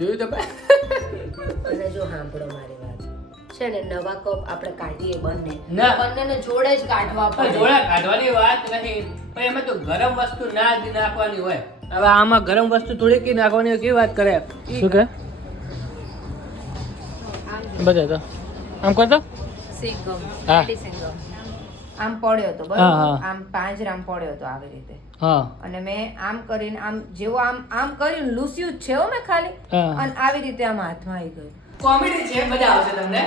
જોયું તમે? અને જો સાંભળો મારી વાત છે ને, નવા કપ આપણે કાઢીએ બંને, ના. બંનેને જોડે જ કાઢવા પણ પડે. જોડા કાઢવાની વાત નહીં, પણ એમાં તો ગરમ વસ્તુ ના જ નાખવાની હોય. હવે આમાં ગરમ વસ્તુ થોડી કી નાખવાની હોય, કેવી વાત કરે? શું કે બતા તો આમ કરતો સિંગમ, હા. રેડી સિંગમ. આમ પડ્યો તો હા, બરાબર, હા. આમ પાંજરામ પડ્યો તો આવી રીતે. હા અને મેં આમ કરીને આમ જેવો આમ કર્યું લૂસ્યું જ છે હો મેં ખાલી, હા. અને આવી રીતે આમ હાથમાં આવી ગયું. કોમેડી છે, મજા આવશે તમને.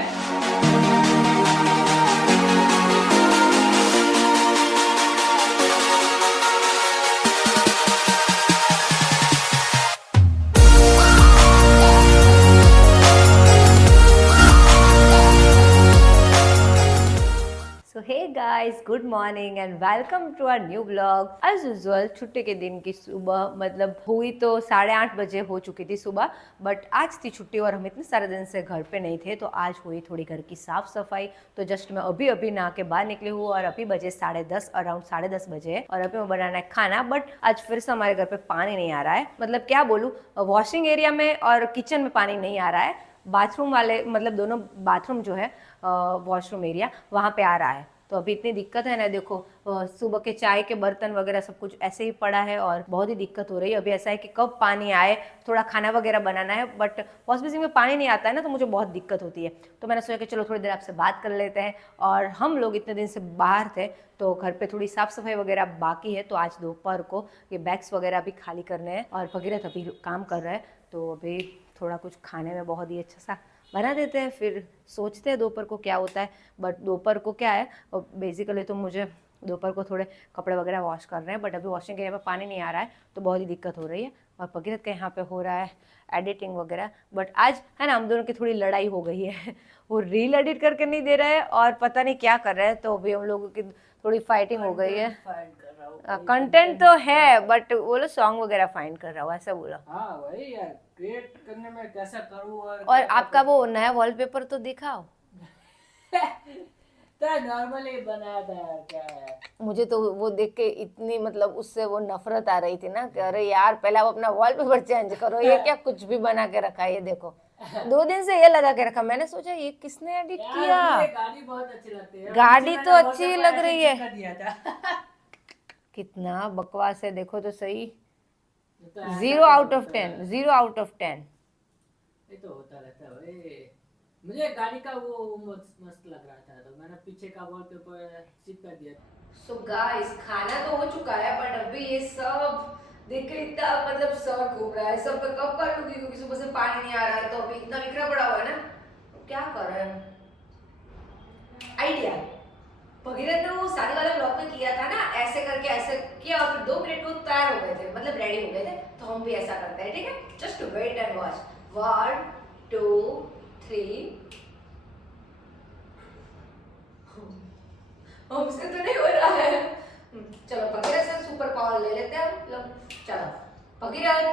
So hey guys, good morning and welcome to our new vlog. As usual, छुट्टी के दिन की सुबह, मतलब हुई तो 8:30 बजे हो चुकी थी सुबह, बट आज थी छुट्टी और हम इतने सारे दिन से घर पे नहीं थे, तो आज हुई थोड़ी घर की साफ सफाई. तो जस्ट मैं अभी नहा के बाहर निकली हूँ और अभी बजे 10:30, अराउंड 10:30 बजे है और अभी मैं बनाना है खाना. बट आज फिर से हमारे घर पे पानी नहीं आ रहा है, मतलब क्या बोलूँ, वॉशिंग एरिया में और किचन में पानी नहीं आ रहा है. बाथरूम वाले, मतलब दोनों बाथरूम जो है वॉशरूम एरिया, वहाँ पे आ रहा है. तो अभी इतनी दिक्कत है ना, देखो सुबह के चाय के बर्तन वगैरह सब कुछ ऐसे ही पड़ा है और बहुत ही दिक्कत हो रही है. अभी ऐसा है कि कब पानी आए, थोड़ा खाना वगैरह बनाना है, बट वॉश बेसिन में पानी नहीं आता है ना, तो मुझे बहुत दिक्कत होती है. तो मैंने सोचा कि चलो थोड़ी देर आपसे बात कर लेते हैं. और हम लोग इतने दिन से बाहर थे, तो घर पे थोड़ी साफ सफाई वगैरह बाकी है, तो आज दोपहर को ये बैग्स वगैरह भी खाली करने हैं और भगीरथ अभी काम कर रहा है. तो अभी थोड़ा कुछ खाने में बहुत ही अच्छा सा बना देते हैं, फिर सोचते हैं दोपहर को क्या होता है. बट दोपहर को क्या है, बेसिकली तो मुझे दोपहर को थोड़े कपड़े वगैरह वॉश कर रहे हैं, बट अभी वॉशिंग एरिया में पानी नहीं आ रहा है, तो बहुत ही दिक्कत हो रही है. और भगीरथ के यहाँ पे हो रहा है एडिटिंग वगैरह. बट आज है ना, हम दोनों की थोड़ी लड़ाई हो गई है. वो रील एडिट करके नहीं दे रहा है और पता नहीं क्या कर रहा है, तो अभी हम लोगों की थोड़ी फाइटिंग हो गई है. कंटेंट तो है, बट बोलो सॉन्ग वगैरह फाइंड कर रहा हूँ, ऐसा बोला. हाँ वही यार, क्रिएट करने में कैसा करूँ और आपका वो नया वॉलपेपर तो दिखाओ. तो नॉर्मली बनाया था यार, क्या है. मुझे तो वो देख के इतनी, मतलब उससे वो नफरत आ रही थी ना कि अरे यार, पहले आप अपना वॉलपेपर चेंज करो, ये क्या कुछ भी बना के रखा है. ये देखो 2 दिन से ये लगा के रखा. मैंने सोचा ये किसने एडिट किया. मुझे गाड़ी बहुत अच्छी लगती है. गाड़ी मुझे तो मैंने अच्छी wallpaper लग ऐसे रही है. चिपका दिया था. कितना बकवास है, देखो तो सही. तो ऐसा 0 आउट ऑफ होता है. 10, 0 आउट ऑफ 10. ये तो होता रहता है भाई. मुझे गाड़ी का वो मस्त लग रहा था, तो मैंने पीछे का वॉलपेपर चिपका दिया. सो गाइस, खाना तो हो चुका है, बट अभी ये सब देख के इतना, मतलब सर घूम रहा है. सब पे कब कर लूंगी, क्योंकि सुबह से पानी नहीं आ रहा है, तो अभी इतना बिखरा पड़ा हुआ है ना. तो क्या कर रहे हैं, आइडिया. भगीरथ ने वो साड़ी वाला ब्लॉग में किया था ना, ऐसे करके ऐसे किया और फिर 2 मिनट में तैयार हो गए थे, मतलब रेडी हो गए थे. तो हम भी ऐसा करते हैं, ठीक है. Just wait and watch. 1 2 3. हमसे तो नहीं हो रहा है. चलो भगीरथ से सुपर पावर ले लेते हैं हम लोग. चलो भगीरथ.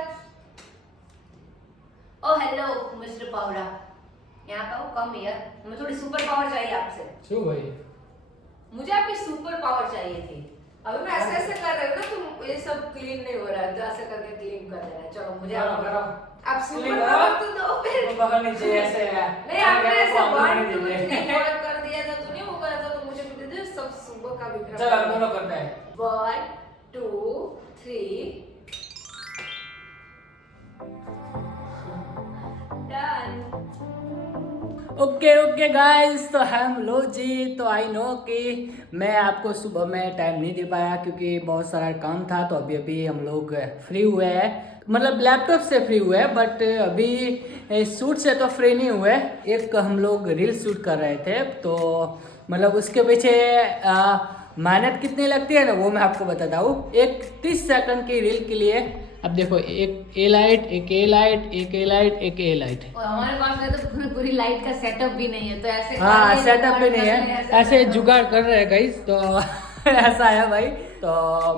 ओ हेलो मिस्टर पावरा, यहाँ पे आओ, कम हियर. हमें थोड़ी सुपर पावर चाहिए आपसे. क्यों भाई? मुझे आपकी सुपर पावर चाहिए थी. अभी मैं ऐसे ऐसे कर रही हूँ ना, तो ये सब क्लीन नहीं हो रहा है, तो ऐसे करके क्लीन कर देना है. चलो मुझे आप सुपर Clean पावर करो. तो दो फिर. पकड़ नीचे ऐसे है. नहीं, आपने ऐसे 1 2 3 4 कर दिया था, तो नहीं हो गया था, तो मुझे भी दे दो. सब सुबह का विक्रम. चल हम दोनों करते हैं. 1 2 3. डन. ओके गाइस, तो हम लोग जी, तो आई नो कि मैं आपको सुबह में टाइम नहीं दे पाया क्योंकि बहुत सारा काम था. तो अभी हम लोग फ्री हुए हैं, मतलब लैपटॉप से फ्री हुए हैं, बट अभी शूट से तो फ्री नहीं हुए. एक हम लोग रील शूट कर रहे थे, तो मतलब उसके पीछे मेहनत कितनी लगती है ना, वो मैं आपको बताता हूँ. एक 30 सेकंड की रील के लिए अब देखो, एक ए लाइट, एक ए लाइट, एक ए लाइट, एक ए लाइट. और हमारे पास में तो पूरी लाइट का सेटअप भी नहीं है, तो ऐसे हाँ, सेटअप भी नहीं है, ऐसे जुगाड़ कर रहे हैं गाइस. तो ऐसा है भाई. तो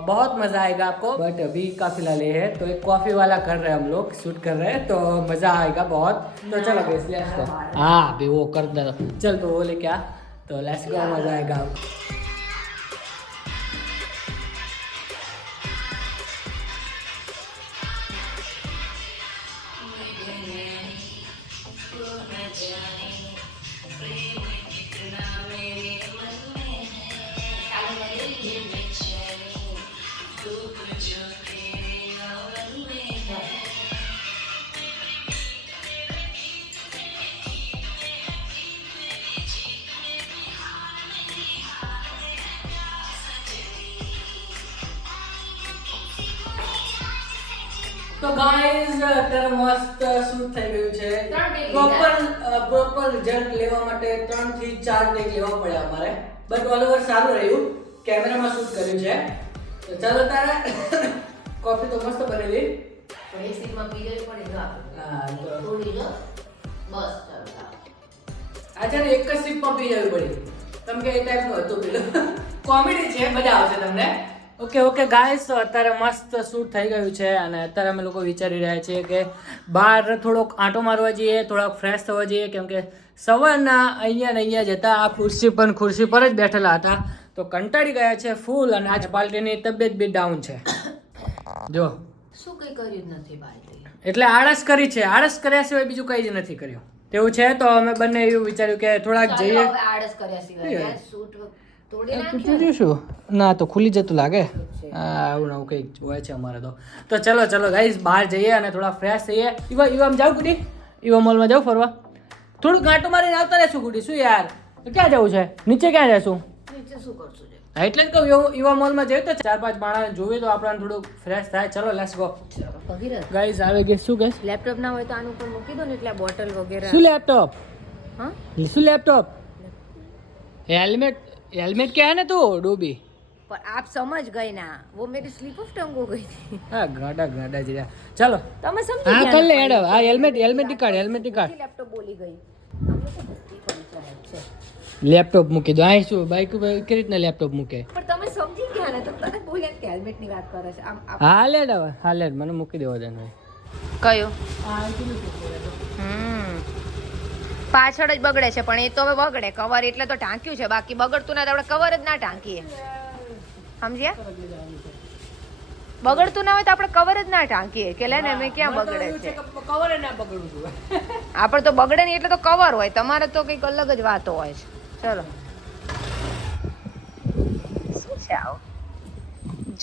बहुत मजा आएगा आपको, बट अभी का फिलहाल ये है. तो एक कॉफी वाला कर रहे हैं, हम लोग शूट कर रहे हैं, तो मजा आएगा बहुत. तो चलो गाइस, लेट्स गो. हाँ अभी वो कर दे, चल तो वो लेके आ, तो लेट्स गो, मजा आएगा. તો ગાઈઝ અત્યારે મસ્ત શૂટ થઈ ગયું છે. 3 take પ્રોપર રિઝલ્ટ લેવા માટે 3 થી 4 ટેક લેવા પડ્યા અમારે. બટ ઓલ ઓવર સારું રહ્યું. કેમેરામાં શૂટ કર્યું છે. તો ચાલો તારે કોફી તો મસ્ત બનેલી. પણ એક સીટમાં પી લેવી પડે જો આપણે. હા તો થોડી જો બસ ચાલો. આજે ને એક જ સિપમાં પી જવી પડી. કેમ કે એ ટાઈપનું હતું પેલું. કોમેડી છે, મજા આવશે તમને. ઓકે ગાઈસ, તો અત્યારે મસ્ત શૂટ થઈ ગયું છે અને અત્યારે અમે લોકો વિચારી રહ્યા છીએ કે બહાર થોડોક આંટો મારવા જઈએ, થોડાક ફ્રેશ થવા જઈએ. કેમ કે સવારના અહીંયા ને અહીંયા જતા આ ખુરશી પર જ બેઠેલા હતા તો કંટાળી ગયા છે ફૂલ. અને આજ પાર્ટીની તબિયત બી ડાઉન છે. જો શું કઈ કર્યું જ નથી ભાઈ. એટલે આળસ કરી છે. આળસ કર્યા સિવાય બીજું કંઈ જ નથી કર્યું. તેવું છે તો અમે બંને એવું વિચાર્યું કે થોડાક જઈએ. હવે આળસ કર્યા સિવાય શૂટ તોડી નાખ્યું. શું ના તો ખુલી જતું લાગે. આવું નવું કંઈક હોય છે અમારે તો ચલો ગાઈઝ બહાર જઈએ અને થોડા ફ્રેશ થઈએ. ઈવામાં જાવ ગુડી, ઈવા મોલમાં જાવ ફરવા. થોડું ગાંટો મારીને આવતા રહેશું ગુડી. શું યાર તો ક્યાં જવું છે? નીચે ક્યાં જશું? નીચે શું કરશું? હા એટલે જ કહું ઈવા મોલમાં જઈએ તો 4-5 માણસ જોઈએ તો આપણને થોડું ફ્રેશ થાય. ચલો લેટ્સ ગો. ગાઈઝ આવે કે શું કહે? લેપટોપ ના હોય તો આનું ઉપર મૂકી દો ને એટલે બોટલ વગેરે. શું લેપટોપ? हाँ શું લેપટોપ? हेलमेट क्या है ना तो डूबी. पर आप समझ गए ना, वो मेरी स्लिप ऑफ टंग हो गई थी. हाँ गाड़ा जीरा. चलो તમે સમજી हाँ ગયા कर ને? ले एडो. हाँ हेलमेट निकाल. લેપટોપ બોલી ગઈ. અમને તો બધી પડી છે. લેપટોપ મૂકી દો. આ શું બાઈક ઉપર કેવી રીતના લેપટોપ મૂકે? પણ તમે સમજી ગયા ને તો તરત બોલ્યા કે હેલ્મેટ ની વાત કરે છે. આમ હા લે મને મૂકી દેવો દે. કયો? પાછળ જ બગડે છે પણ એ તો હવે બગડે. કવર એટલે તો ટાંક્યું છે, બાકી બગડતું ના તો આપણે કવર જ ના ટાંકીએ. સમજ્યા? બગડતું ના હોય તો આપણે કવર જ ના ટાંકીએ કે લે ને મેં ક્યાં બગડે છે. કવર ના પકડું છું. આપણે તો બગડે નહીં એટલે તો કવર હોય. તમારે તો કંઈક અલગ જ વાતો હોય છે. ચલો શું છે આવું?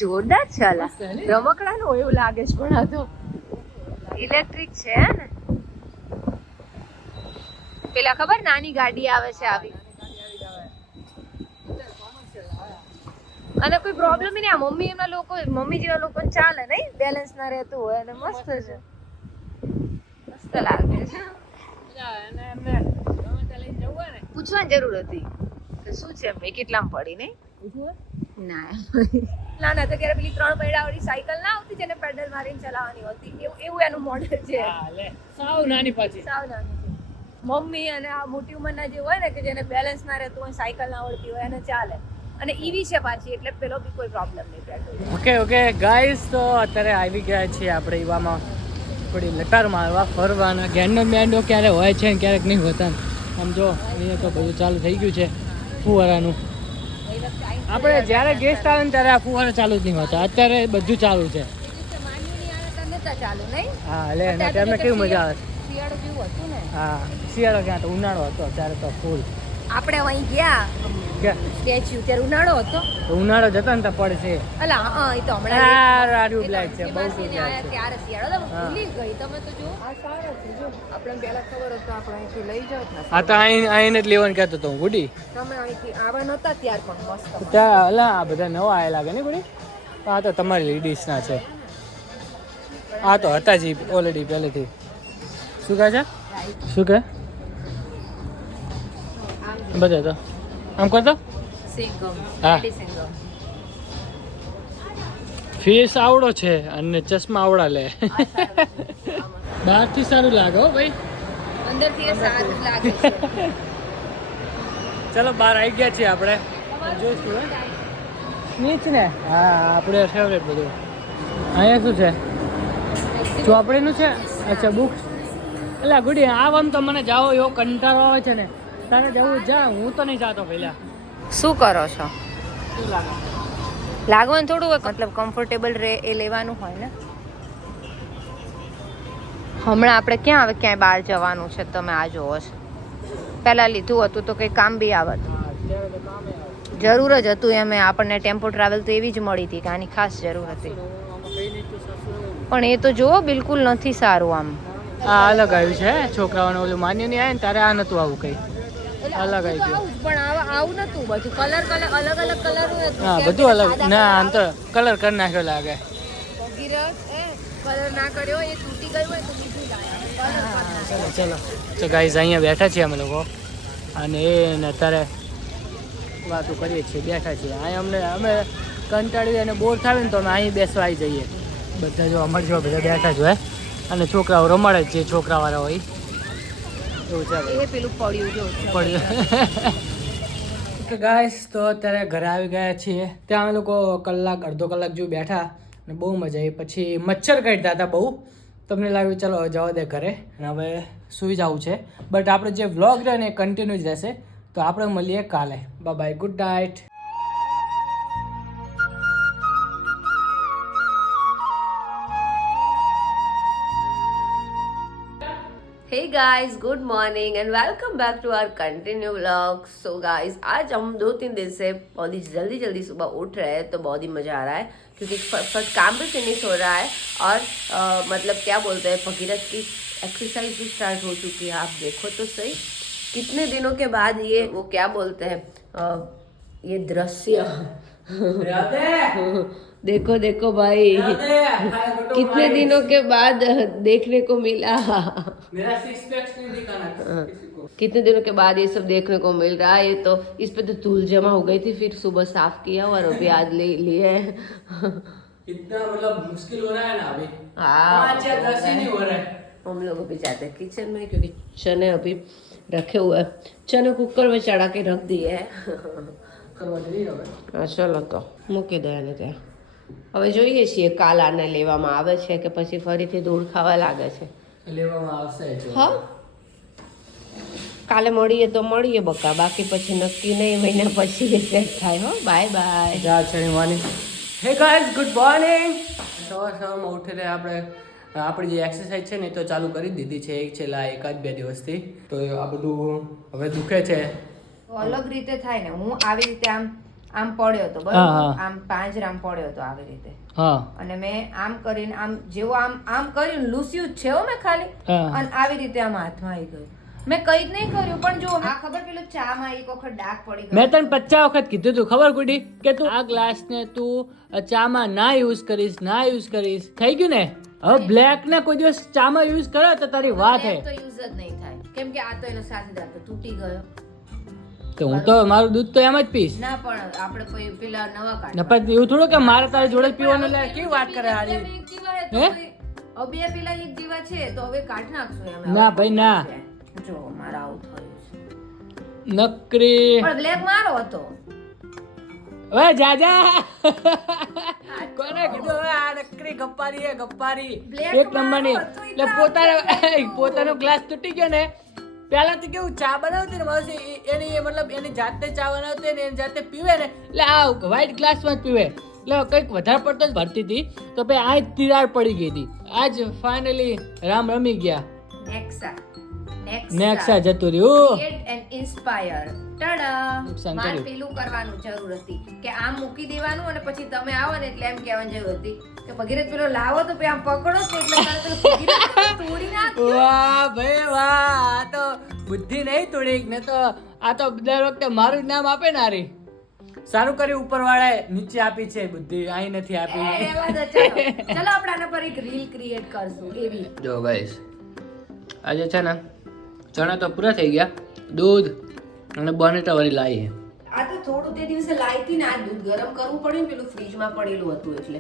જોરદાર છે અલા. રમકડાનું હોય એવું લાગે છે પણ આ તો ઇલેક્ટ્રિક છે ને. પેલા ખબર નાની ગાડી આવે છે આવી, અને કોઈ પ્રોબ્લેમ નહીં. આ મમ્મી જેવા લોકો ચાલે નહીં, બેલેન્સ ના રહેતું હોય અને મસ્ત છે. મસ્ત લાગે છે. પૂછવાની જરૂર હતી કે શું છે ભાઈ, કેટલામાં પડી નહીં? ના ના તો ક્યારે પેલી 3 પૈડા વાળી સાયકલ ના આવતી જેને પેડલ મારીને ચલાવવાની હોતી, એવું એનું મોડેલ છે. સાવ નાની પાછી. સાવ નાની છે. મમ્મી અને આ મોટી ઉંમરના જે હોય ને કે જેને બેલેન્સ ના રહેતું હોય, સાયકલ ના આવડતી હોય એને ચાલે. અને ઈવી છે પાછી એટલે પેલો બી કોઈ પ્રોબ્લેમ નહીં પેટ્રોલ. ઓકે ગાઈસ, તો અત્યારે આવી ગયા છીએ આપણે ઈવામાં થોડી લટાર મારવા ફરવાના. ગેંડો મેંડો ક્યારે હોય છે ને ક્યારેક નહીં હોતા. આમ જો અહીંયા તો બધું ચાલુ થઈ ગયું છે ફુવારાનું. આપણે જ્યારે ગેસ્ટ આવે ને ત્યારે આ ફુવારા ચાલુ જ નહીં હોતા. અત્યારે બધું ચાલુ છે. ચાલુ નહીં. હા લે એમને કેવી મજા આવે. શિયાળો જેવું હતું ને. હા શિયાળો ક્યાં તો ઉનાળો હતો ત્યારે તો ફૂલ. આપણે અહીં ગયા સ્ટેચ્યુ ત્યારે ઉનાળો હતો. ઉનાળો જતો ને તો પડશે. અલા હા એ તો હમણાં રાડ્યું બ્લેક છે બહુ ત્યારે શિયાળો ભૂલી ગઈ. તમે તો જો આ સારો છે. જો આપણે પહેલા ખબર હતો આપણે અહીંથી લઈ જાવ ને. હા તો અહીં જ લેવાનું કહેતો હતો હું ગુડી. તમે અહીંથી આવા નહોતા ત્યાર પણ મસ્ત. ત્યાં અલા આ બધા નવા આયેલા લાગે ને ગુડી. આ તો તમારી લેડીઝના છે. આ તો હતા જ ઓલરેડી પહેલેથી. શું કહે છે? શું કહે? બધે તો આમ કરતો હા. ફેસ આવડો છે અને ચશ્મા આવડા લે. બહારથી સારું લાગે હો ભાઈ. અંદરથી સારું લાગે છે. ચલો બહાર આવી ગયા છીએ આપણે. જોઈશું નીચ ને. હા આપણે ફેવરેટ બધું. અહીંયા શું છે? ચોપડીનું છે. અચ્છા બુક્સ. એટલે ગુડી આમ તો મને જાઓ એવો કંટાળો આવે છે ને. તારે જવું જા, હું તો નહીં જાતો પહેલા. શું કરો છો? લાગવાનું થોડું હોય, મતલબ કમ્ફર્ટેબલ રહે એ લેવાનું હોય ને. હમણાં આપણે ક્યાં હવે ક્યાંય બહાર જવાનું છે તમે આ જોવો છો. પહેલાં લીધું હતું તો કંઈ કામ બી આવત. જરૂર જ હતું એમ. આપણને ટેમ્પો ટ્રાવેલ તો એવી જ મળી હતી કે આની ખાસ જરૂર હતી. પણ એ તો જુઓ બિલકુલ નથી સારું. આમ આ અલગ આવ્યું છે. છોકરાઓને ઓલું માન્ય નહીં આવે ને ત્યારે આ નતું આવું કંઈ અલગ આવી ગયું. પણ આવું નતું. બધું કલર અલગ અલગ કલર. હા બધું અલગ. ના આમ તો કલર કરી નાખ્યો લાગે. કલર ના કર્યો એ તૂટી ગયું હોય તો બીજું લાયા ચલો તો ગાઈઝ અહીંયા બેઠા છીએ અમે લોકો અને એને અત્યારે વાતો કરીએ છીએ બેઠા છીએ અહીંયા અમે કંટાળી અને બોર થાય ને તો અમે અહીં બેસવા આવી જઈએ બધા જો અમારે જેવા બધા બેઠા જ હોય અને છોકરાઓ રમાડે જે છોકરાવાળા હોય એવું ચાલે એ પેલું પડ્યું જો પડ્યું ગાઈસ તો અત્યારે ઘરે આવી ગયા છીએ ત્યાં અમે લોકો અડધો કલાક જેવું બેઠા અને બહુ મજા આવી પછી મચ્છર કાઢતા હતા બહુ તમને લાગ્યું ચાલો જવા દે ઘરે અને હવે સૂઈ જવું છે બટ આપણે જે વ્લોગ રહે ને એ કન્ટિન્યુ જ રહેશે તો આપણે મળીએ કાલે bye good night Hey guys, good morning and welcome back to our continue vlog. So guys, आज हम 2-3 दिन से बहुत ही जल्दी सुबह उठ रहे हैं तो बहुत ही मज़ा आ रहा है क्योंकि फर्स्ट काम भी फिनिश हो रहा है और मतलब क्या बोलते हैं भगीरथ की एक्सरसाइज भी स्टार्ट हो चुकी है. आप देखो तो सही कितने दिनों के बाद ये वो क्या बोलते हैं ये दृश्य देखो देखो भाई कितने दिनों के बाद देखने को मिला मेरा सिक्स पैक्स नहीं दिखाना किसी को कितने दिनों के बाद ये सब देखने को मिल रहा है. ये तो इस पे तो धूल जमा हो गई थी फिर सुबह साफ किया और अभी आज ले लिए इतना मतलब मुश्किल हो रहा है ना अभी हाँ 5 या 10 ही नहीं हो रहा है हम लोग अभी जाते हैं किचन में क्योंकि चने अभी रखे हुए हैं. चने कुकर में चढ़ा के रख दिए हैं. ચલો તો મૂકી દે ને ત્યાં હવે જોઈએ છીએ કાલ આને લેવામાં આવે છે કે પછી ફરીથી ધૂળ ખાવા લાગે છે. લેવામાં આવશે જો હા કાલે મળીએ તો મળીએ બકા બાકી પછી નક્કી નહીં મહિના પછી સેટ થાય. હો બાય બાય જા છે morning hey guys good morning સવારમાં ઉઠીને આપણી જે એક્સરસાઇઝ છે ને તો ચાલુ કરી દીધી છે છેલ્લા 1-2 દિવસથી તો આ બધું હવે દુખે છે અલગ રીતે થાય ને હું આવી રીતે આમ પડ્યો હતો બરાબર આમ પાંજરામ પડ્યો હતો આવી રીતે હા અને મેં આમ કરીને આમ જેવો આમ કર્યું લૂસ્યું જ છે હો મેં ખાલી અને આવી રીતે આમ હાથમાં આવી ગયું મેં કઈ જ નહીં કર્યું પણ જો આ ખબર પેલું ચામાં એક વખત ડાઘ પડી ગયો મેં તને 50 વખત કીધું તું ખબર ગુડી કે તું આ ગ્લાસ ને તું ચામાં ના યુઝ કરીશ થઈ ગયું ને હવે બ્લેક ને કોઈ દિવસ ચામાં યુઝ કરે તો તારી વાત હે તો યુઝ જ નહીં થાય કેમ કે આ તો એનો સાથે તૂટી ગયો તો હું તો મારું દૂધ તો એમ જ પીશ ના પણ આપણે કોઈ પેલા નવા કાઢ નપત એવું થોડું કે મારે તારી જોડે પીવાનું લે કેવી વાત કરે હારી હે હવે પેલા એક દીવા છે તો હવે કાઢ નાખશું એમ ના ભાઈ ના જો મારા આવું થયું છે નકરી પણ બ્લેક મારો હતો ઓય જાજા કોને કીધું હવે આ નકરી ગપ્પારી એક નંબરની એટલે પોતાનો ગ્લાસ તૂટી ગયો ને પહેલા તો કેવું ચા બનાવતી ને માસી એની મતલબ એની જાતે ચા બનાવતી ને એની જાતે પીવે ને એટલે આ વ્હાઈટ ગ્લાસમાં જ પીવે એટલે કંઈક વધારે પડતો જ ભરતી હતી તો પછી આ તિરાડ પડી ગઈ હતી આજ ફાઇનલી રામ રમી ગયા નેક્સા જતું રહ્યું ક્રિએટ એન્ડ ઇન્સ્પાયર ટાડા માર પેલું કરવાનું જરૂર હતી કે આમ મૂકી દેવાનું અને પછી તમે આવો ને એટલે એમ કહેવાની જરૂર હતી કે ભગીરથ પેલો લાવો તો આમ પકડો તો એટલે તોડી નાખો વાહ ભાઈ વાહ આ તો બુદ્ધિ નહીં તોડી ને તો આ તો દર વખતે મારું નામ આપે ને આરી સારું કર્યું ઉપરવાળાએ નીચે આપી છે બુદ્ધિ અહીં નથી આપી ચલો આપણે આના પર એક રીલ ક્રિએટ કરશું એવી જો ગાઈસ આજે છે ને ચણા તો પૂરા થઈ ગયા દૂધ અને બોનેટા વાળી લાવી છે આ તો થોડું તે દિવસે લાવી હતી ને આ દૂધ ગરમ કરવું પડ્યું ને પેલું ફ્રીજમાં પડેલું હતું એટલે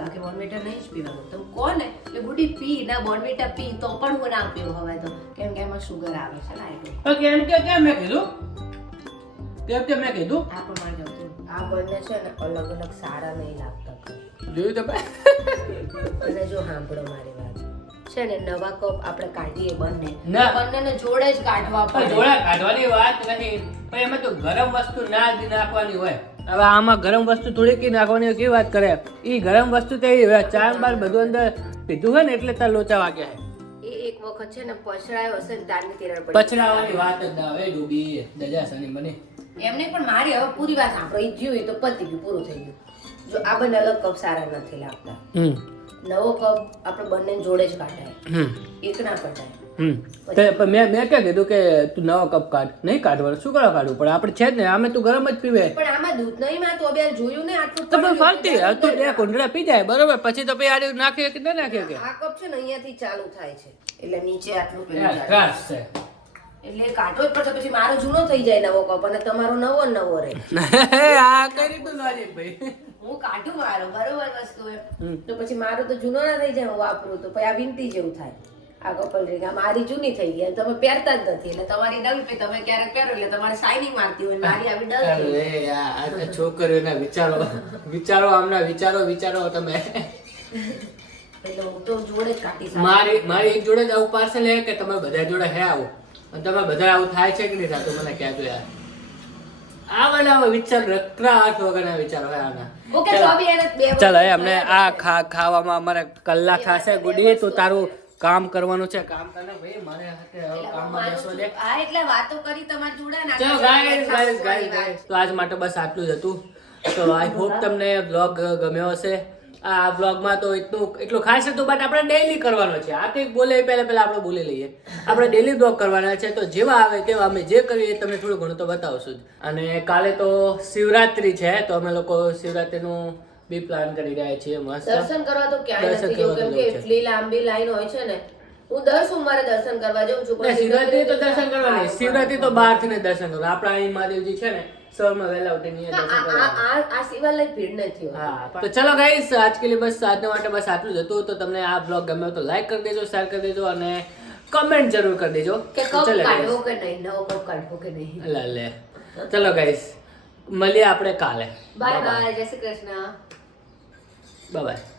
બાકી બોર્નવિટા નહીં જ પીવાનું તમે કોને કે બુડી પી ના બોર્નવિટા પી તો પણ હું ના પીવું હવે તો કેમ કે એમાં શુગર આવે છે ના કેમ કે કેમ મેં કીધું મેં કીધું આ પ્રમાણે જતું આ બંને છે ને અલગ અલગ સારા નહીં લાગતા જોયું તમે અને જો સાંભળો મારી વાત છે ને નવા કપ આપણે કાઢીએ બંનેને જોડે જ કાઢવા પડે જોડે કાઢવાની વાત નહીં પણ એમાં તો ગરમ વસ્તુ ના જ નાખવાની હોય હવે આમાં ગરમ વસ્તુ થોડીક નાખવાની કેવી વાત કરે ઈ ગરમ વસ્તુ તો ચા બાર બધું અંદર પીધું હોય ને એટલે તાર લોચા વાગ્યા એ એક વખત છે ને પછડાયો હશે ને તારની તિરાડ પડી પછડાવાની વાત જ ના હોય ડૂબી દજાસની મને એમને પણ મારી હવે પૂરી વાત સાંભળો ઈ જીવ તો પતી ગયું પૂરું થઈ ગયું જો આ બંને અલગ કપ સારા નથી લાગતા નવો કપ આપણે બંને જોડે જ કાઢાય એક ના કઢાય. મેં ક્યાં કીધું કે તું નવો કપ કાઢ, નહીં કાઢવાનું, શું કરવા કાઢવું પણ આપણે છે જ ને, આમે તું ગરમ જ પીવે. પણ આમાં દૂધ નહીં માં તો બે જોયું ને આટલું તો પણ ફાલતી તું બે કુંડળા પી જાય બરોબર, પછી તો પછી આ નાખીએ કે ના નાખીએ કે આ કપ છે ને અહીંયાથી ચાલુ થાય છે એટલે નીચે આટલું પેલું યાર, જાય. ત્રાસ છે. એટલે કાઢવો જ પડશે, પછી મારો જૂનો થઈ જાય નવો કપ અને તમારો નવો ને નવો રહે. આ કઈ રીતનું લોજિક ભાઈ? હું કાઢું મારો બરોબર વસ્તુ એમ તો પછી મારો તો જૂનો ના થઈ જાય, હું વાપરું તો પછી આ વિનતી જેવું થાય. આ કપલ રિંગ આ મારી જૂની થઈ ગઈ, તમે પહેરતા જ નથી એટલે તમારી નવી પે તમે ક્યારેક પહેરો એટલે તમારે શાઇનિંગ મારતી હોય, મારી આવી ડલ થઈ જાય. અરે યાર, આ છોકરીઓના વિચારો આમના વિચારો તમે. એટલે હું તો જોડે જ કાઢી શકું. મારી એક જોડે જ આવું પાર્સલ હે કે તમે બધા જોડે હે આવું, અને તમે બધા આવું થાય છે કે નહીં થતું મને કહેજો યાર. આવા વિચાર રકરાટ વગરના વિચારો હે આના. ઓકે તો હવે એને બે ચાલો એ અમને આ ખાવામાં અમારે કલાક થશે. ગુડી તું તારું કામ કરવાનું છે, કામ કર ને ભાઈ, મારે હાથે હવે કામમાં બેસવા દે. હા એટલે વાતો કરી તમારી જોડે ને ચલો ગાઈસ તો આજ માટે બસ આટલું જ હતું. તો આઈ હોપ તમને બ્લોગ ગમ્યો હશે. આ બ્લોગમાં તો એટલું ખાસ હતું, બટ આપણે ડેઈલી કરવાનો છે. આ કંઈક બોલે પહેલા આપણે બોલી લઈએ. આપણે ડેઈલી બ્લોગ કરવાના છે, તો જેવા આવે તેવા અમે જે કરીએ તમને થોડું ઘણું તો બતાવશું જ. અને કાલે તો શિવરાત્રી છે, તો અમે લોકો શિવરાત્રીનું બી પ્લાન કરી રહ્યા છીએ મસ્ત. દર્શન કરવા તો ક્યાંય દર્શન નથી જવું, કરવા કેમ તો કે જવું છે. એટલી લાંબી લાઈન હોય છે ને. હું દર સોમવારે દર્શન કરવા જાઉં છું ને શિવરાત્રી તો દર્શન કરવાની, શિવરાત્રી તો બહારથી ને દર્શન કરવા. આપણા અહીં મહાદેવજી છે ને, સવારમાં વહેલા ઉઠીને દર્શન કરવા. આ શિવાલય ભીડ નથી હોતી. હા, તો ચલો ગાઈસ, આજ કે लिए બસ આજના માટે બસ આટલું જ હતું. તો તમને આ બ્લોગ ગમ્યો તો લાઈક કરી દેજો, શેર કરી દેજો અને કમેન્ટ જરૂર કરી દેજો કે કપ ચલો કાઢવો કે નહીં, નવો કપ કાઢવો કે નહીં. લે ચલો ગાઈસ, મળીએ આપણે કાલે. બાય બાય, જય શ્રી કૃષ્ણ. Bye bye.